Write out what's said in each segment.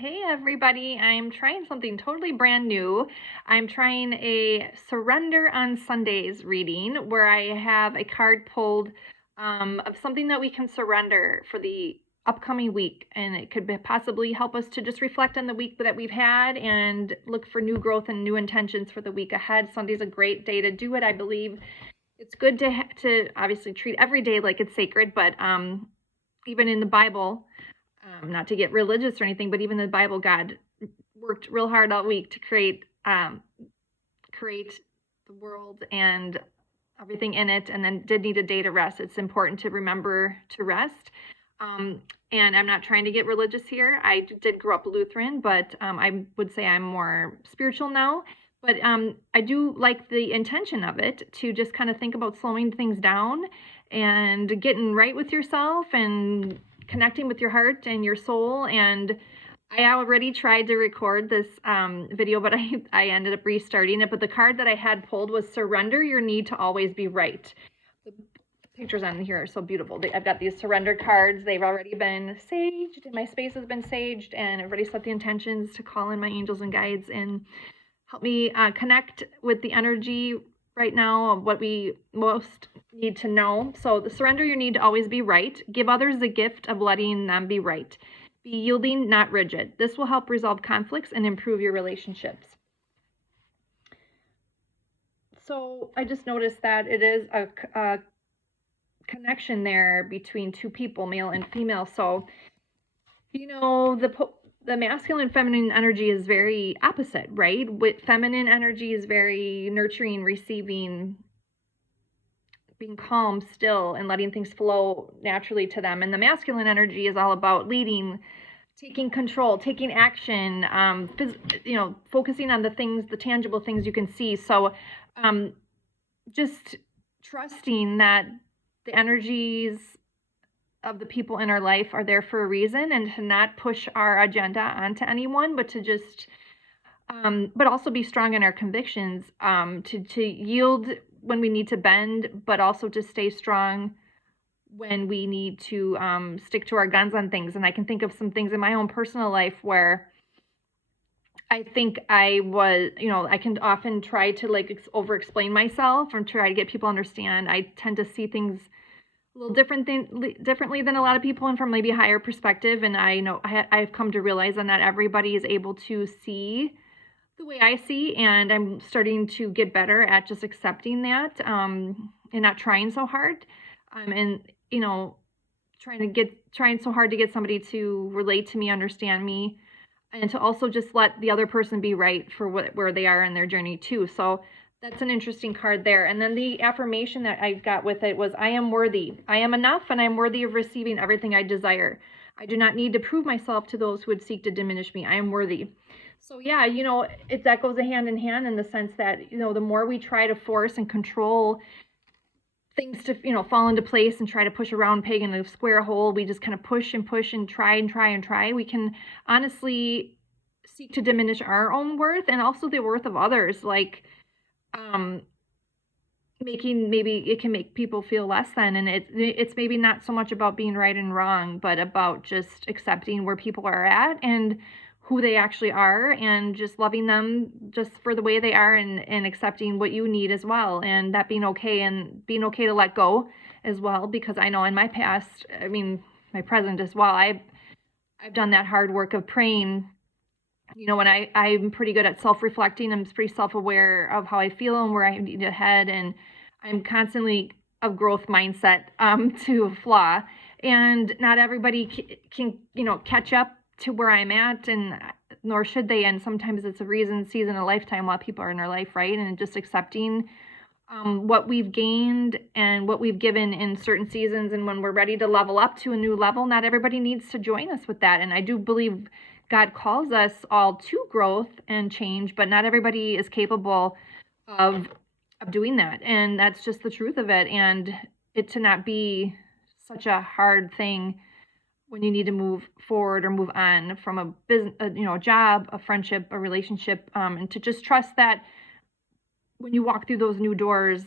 Hey everybody, I'm trying something totally brand new. I'm trying a surrender on Sundays reading where I have a card pulled of something that we can surrender for the upcoming week. And it could possibly help us to just reflect on the week that we've had and look for new growth and new intentions for the week ahead. Sunday's a great day to do it. I believe it's good to obviously treat every day like it's sacred, but even in the Bible, not to get religious or anything, but even in the Bible, God worked real hard all week to create the world and everything in it, and then did need a day to rest. It's important to remember to rest. And I'm not trying to get religious here. I did grow up Lutheran, but I would say I'm more spiritual now. But I do like the intention of it to just kind of think about slowing things down and getting right with yourself and connecting with your heart and your soul. And I already tried to record this video, but I ended up restarting it. But the card that I had pulled was surrender your need to always be right. The pictures on here are so beautiful. I've got these surrender cards. They've already been saged, and my space has been saged, and I've already set the intentions to call in my angels and guides and help me connect with the energy right now of what we most need to know. So the surrender your need to always be right. Give others the gift of letting them be right. Be yielding, not rigid. This will help resolve conflicts and improve your relationships. So I just noticed that it is a connection there between two people, male and female. So, the masculine and feminine energy is very opposite, right? With feminine energy is very nurturing, receiving, being calm, still, and letting things flow naturally to them. And the masculine energy is all about leading, taking control, taking action, focusing on the things, the tangible things you can see. So just trusting that the energies of the people in our life are there for a reason, and to not push our agenda onto anyone, but to just but also be strong in our convictions, to yield when we need to bend, but also to stay strong when we need to stick to our guns on things. And I can think of some things in my own personal life where I think I was, I can often try to over explain myself and try to get people to understand. I tend to see things a little differently than a lot of people, and from maybe a higher perspective. And I know I've come to realize that not everybody is able to see the way I see, and I'm starting to get better at just accepting that, and not trying so hard, and trying so hard to get somebody to relate to me, understand me, and to also just let the other person be right for where they are in their journey too. So that's an interesting card there. And then the affirmation that I got with it was, I am worthy. I am enough, and I'm worthy of receiving everything I desire. I do not need to prove myself to those who would seek to diminish me. I am worthy. So yeah, that goes hand in hand in the sense that, the more we try to force and control things to, fall into place and try to push a round peg in a square hole, we just kind of push and push and try and try and try. We can honestly seek to diminish our own worth and also the worth of others. Like, maybe it can make people feel less than, and it's maybe not so much about being right and wrong, but about just accepting where people are at and who they actually are, and just loving them just for the way they are, and accepting what you need as well, and that being okay, and being okay to let go as well. Because I know in my past, my present as well, I've done that hard work of praying. When I'm pretty good at self-reflecting. I'm pretty self-aware of how I feel and where I need to head, and I'm constantly of growth mindset to a flaw, and not everybody can catch up to where I'm at, and nor should they. And sometimes it's a season, a lifetime while people are in our life, right? And just accepting what we've gained and what we've given in certain seasons, and when we're ready to level up to a new level, not everybody needs to join us with that. And I do believe God calls us all to growth and change, but not everybody is capable of doing that. And that's just the truth of it. And it to not be such a hard thing when you need to move forward or move on from a business, a job, a friendship, a relationship, and to just trust that when you walk through those new doors,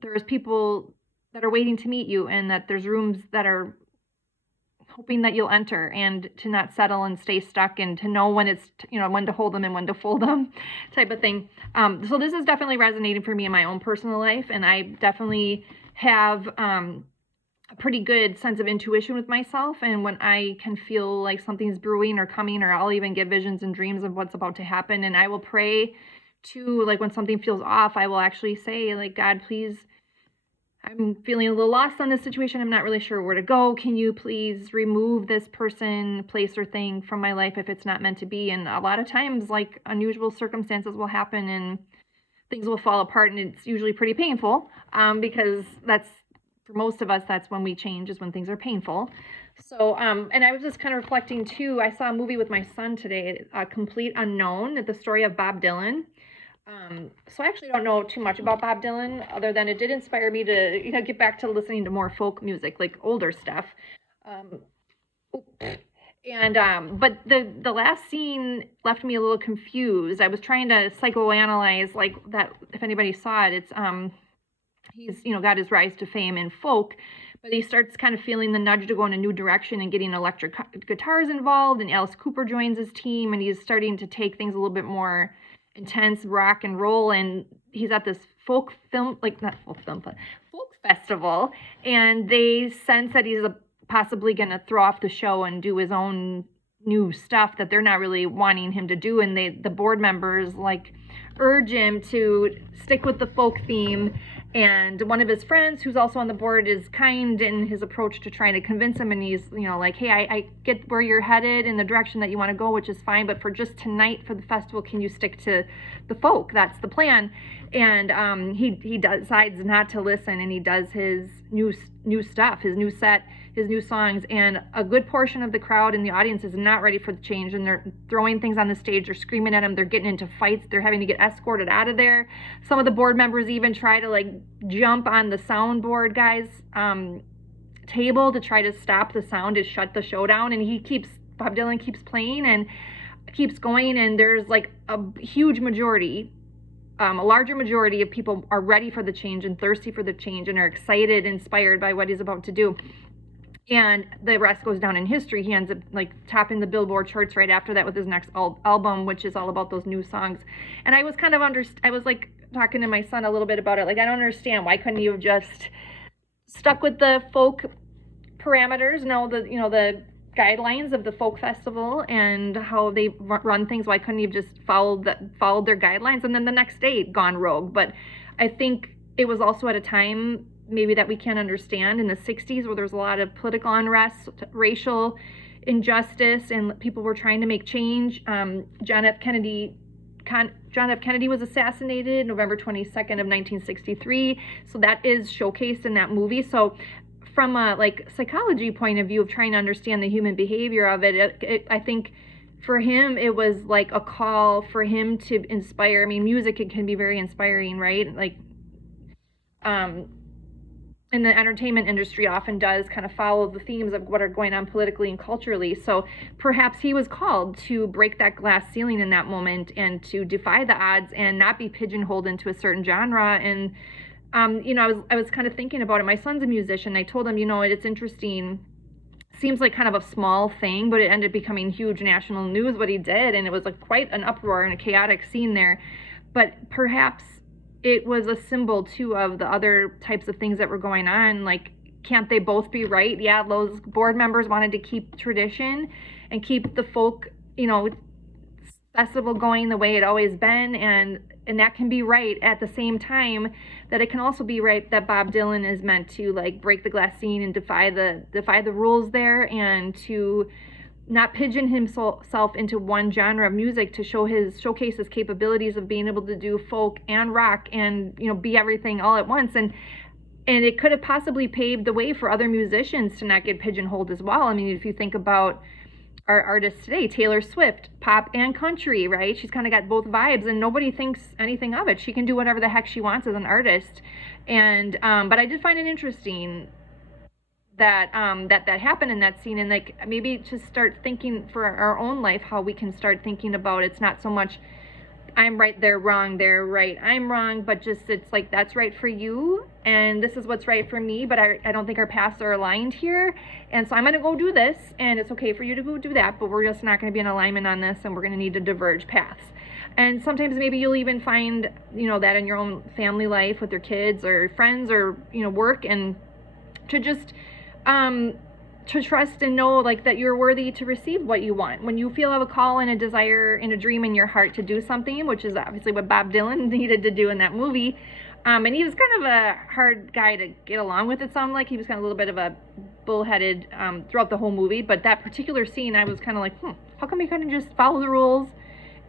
there's people that are waiting to meet you, and that there's rooms that are hoping that you'll enter, and to not settle and stay stuck, and to know when it's, when to hold them and when to fold them type of thing. So this is definitely resonating for me in my own personal life, and I definitely have a pretty good sense of intuition with myself, and when I can feel like something's brewing or coming, or I'll even get visions and dreams of what's about to happen, and I will pray to, like, when something feels off, I will actually say, like, God, please, I'm feeling a little lost on this situation. I'm not really sure where to go. Can you please remove this person, place, or thing from my life if it's not meant to be? And a lot of times, like, unusual circumstances will happen and things will fall apart, and it's usually pretty painful, because that's, for most of us, that's when we change, is when things are painful. So, and I was just kind of reflecting too. I saw a movie with my son today, Complete Unknown, the story of Bob Dylan. So I actually don't know too much about Bob Dylan, other than it did inspire me to, get back to listening to more folk music, like older stuff. But the last scene left me a little confused. I was trying to psychoanalyze, like, that, if anybody saw it, it's, he's, got his rise to fame in folk, but he starts kind of feeling the nudge to go in a new direction and getting electric guitars involved, and Alice Cooper joins his team, and he's starting to take things a little bit more intense rock and roll, and he's at this folk festival, and they sense that he's possibly going to throw off the show and do his own new stuff that they're not really wanting him to do, and the board members, like, urge him to stick with the folk theme. And one of his friends, who's also on the board, is kind in his approach to trying to convince him, and he's, like, hey, I get where you're headed in the direction that you want to go, which is fine, but for just tonight for the festival, can you stick to the folk? That's the plan. And he decides not to listen, and he does his new stuff, his new set, his new songs, and a good portion of the crowd and the audience is not ready for the change, and they're throwing things on the stage, they're screaming at him, they're getting into fights, they're having to get escorted out of there. Some of the board members even try to, like, jump on the soundboard guy's table to try to stop the sound, to shut the show down, and Bob Dylan keeps playing and keeps going, and there's, like, a huge majority, a larger majority of people are ready for the change and thirsty for the change and are excited, inspired by what he's about to do. And the rest goes down in history. He ends up, like, topping the Billboard charts right after that with his next album, which is all about those new songs. And I was kind of I was, like, talking to my son a little bit about it. Like, I don't understand. Why couldn't you have just stuck with the folk parameters, the guidelines of the folk festival and how they run things? Why couldn't you have just followed their guidelines, and then the next day gone rogue? But I think it was also at a time maybe that we can't understand, in the 60s, where there was a lot of political unrest, racial injustice, and people were trying to make change. John F. Kennedy was assassinated November 22nd of 1963. So that is showcased in that movie. So from a, like, psychology point of view of trying to understand the human behavior of it, I think for him, it was like a call for him to inspire. I mean, music, it can be very inspiring, right? Like, and the entertainment industry often does kind of follow the themes of what are going on politically and culturally. So perhaps he was called to break that glass ceiling in that moment and to defy the odds and not be pigeonholed into a certain genre. And, I was kind of thinking about it. My son's a musician. I told him, it's interesting. Seems like kind of a small thing, but it ended up becoming huge national news what he did. And it was, like, quite an uproar and a chaotic scene there. But perhaps it was a symbol too of the other types of things that were going on. Like, can't they both be right? Yeah, those board members wanted to keep tradition and keep the folk, festival going the way it always been, and that can be right at the same time that it can also be right that Bob Dylan is meant to, like, break the glass ceiling and defy the rules there, and to not pigeon himself into one genre of music, to showcase his capabilities of being able to do folk and rock and, be everything all at once. And it could have possibly paved the way for other musicians to not get pigeonholed as well. I mean, if you think about our artists today, Taylor Swift, pop and country, right? She's kind of got both vibes, and nobody thinks anything of it. She can do whatever the heck she wants as an artist. And but I did find it interesting that that happened in that scene, and, like, maybe to start thinking for our own life how we can start thinking about, it's not so much I'm right, they're wrong, they're right, I'm wrong, but just it's like that's right for you and this is what's right for me, but I don't think our paths are aligned here, and so I'm going to go do this, and it's okay for you to go do that, but we're just not going to be in alignment on this, and we're going to need to diverge paths. And sometimes maybe you'll even find, that in your own family life with your kids or friends or, work, and to just to trust and know like that you're worthy to receive what you want. When you feel a call and a desire and a dream in your heart to do something, which is obviously what Bob Dylan needed to do in that movie. And he was kind of a hard guy to get along with, it sounded like. He was kind of a little bit of a bullheaded throughout the whole movie. But that particular scene, I was kind of like, how come he couldn't just follow the rules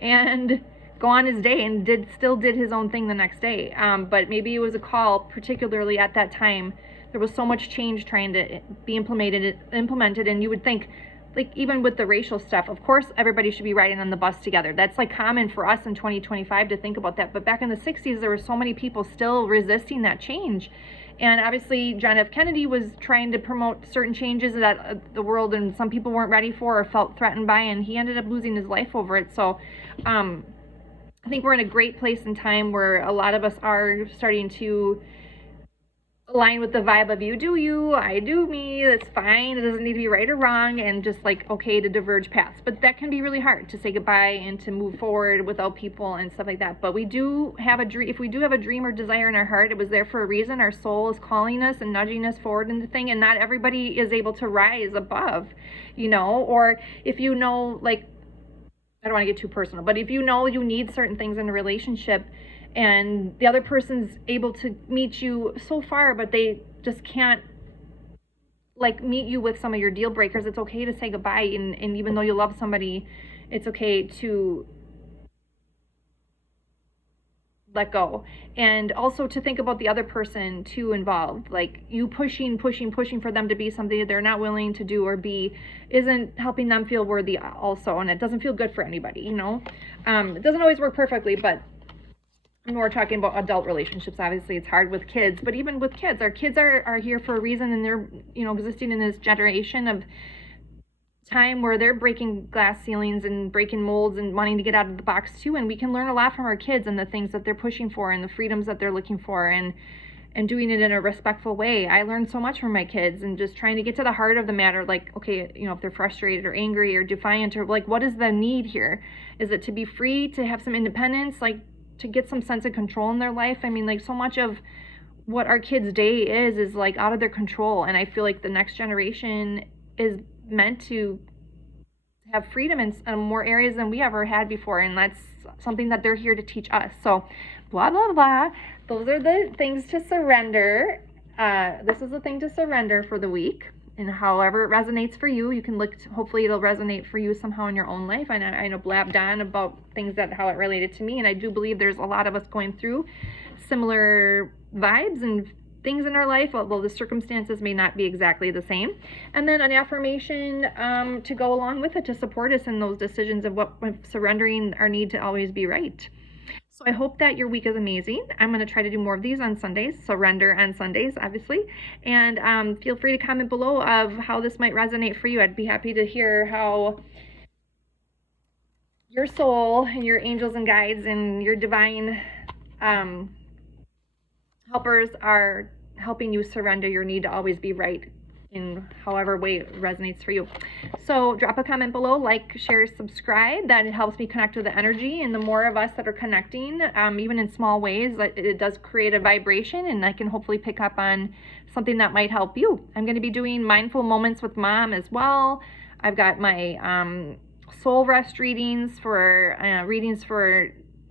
and go on his day, and still did his own thing the next day? But maybe it was a call, particularly at that time. There was so much change trying to be implemented, and you would think, like, even with the racial stuff, of course everybody should be riding on the bus together. That's like common for us in 2025 to think about that. But back in the 60s, there were so many people still resisting that change. And obviously John F. Kennedy was trying to promote certain changes that the world and some people weren't ready for or felt threatened by, and he ended up losing his life over it. So I think we're in a great place in time where a lot of us are starting to align with the vibe of you do you, I do me, that's fine, it doesn't need to be right or wrong, and just like okay to diverge paths. But that can be really hard to say goodbye and to move forward without people and stuff like that. But we do have a dream. If we do have a dream or desire in our heart, it was there for a reason. Our soul is calling us and nudging us forward into thing, and not everybody is able to rise above, or if like, I don't want to get too personal, but if you need certain things in a relationship and the other person's able to meet you so far, but they just can't like meet you with some of your deal breakers, it's okay to say goodbye. And even though you love somebody, it's okay to let go. And also to think about the other person too involved. Like, you pushing for them to be something they're not willing to do or be isn't helping them feel worthy also, and it doesn't feel good for anybody. It doesn't always work perfectly, but we're talking about adult relationships. Obviously it's hard with kids, but even with kids, our kids are here for a reason, and they're existing in this generation of time where they're breaking glass ceilings and breaking molds and wanting to get out of the box too. And we can learn a lot from our kids and the things that they're pushing for and the freedoms that they're looking for, and doing it in a respectful way. I learned so much from my kids, and just trying to get to the heart of the matter. Like, okay, if they're frustrated or angry or defiant, or like, what is the need here? Is it to be free, to have some independence, like to get some sense of control in their life? I mean, like, so much of what our kids' day is like out of their control, and I feel like the next generation is meant to have freedom in more areas than we ever had before, and that's something that they're here to teach us. So blah blah blah, those are the things to surrender. This is the thing to surrender for the week, and however it resonates for you, you can look hopefully it'll resonate for you somehow in your own life. I know blabbed on about things that how it related to me, and I do believe there's a lot of us going through similar vibes and things in our life, although the circumstances may not be exactly the same. And then an affirmation to go along with it, to support us in those decisions of surrendering our need to always be right. So I hope that your week is amazing. I'm going to try to do more of these on Sundays, surrender on Sundays, obviously. And feel free to comment below of how this might resonate for you. I'd be happy to hear how your soul and your angels and guides and your divine helpers are helping you surrender your need to always be right in however way it resonates for you. So drop a comment below, like, share, subscribe. That helps me connect with the energy, and the more of us that are connecting, even in small ways, it does create a vibration, and I can hopefully pick up on something that might help you. I'm going to be doing mindful moments with mom as well. I've got my soul rest readings for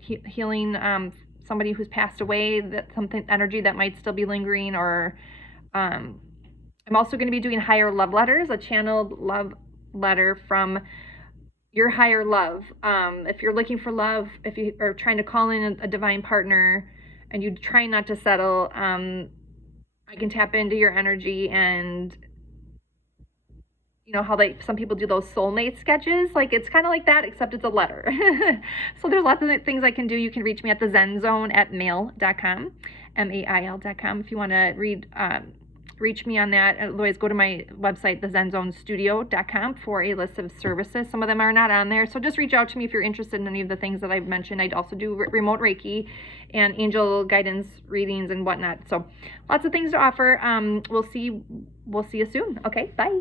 healing somebody who's passed away, that something energy that might still be lingering, or I'm also going to be doing higher love letters, a channeled love letter from your higher love. If you're looking for love, if you are trying to call in a divine partner and you try not to settle, I can tap into your energy. And how some people do those soulmate sketches, like it's kind of like that, except it's a letter. So there's lots of things I can do. You can reach me at the zenzone@mail.com, mail.com, if you want to read reach me on that. Otherwise, go to my website, thezenzonestudio.com, for a list of services. Some of them are not on there, so just reach out to me if you're interested in any of the things that I've mentioned. I'd also do remote Reiki and angel guidance readings and whatnot. So lots of things to offer. We'll see you soon. Okay, bye.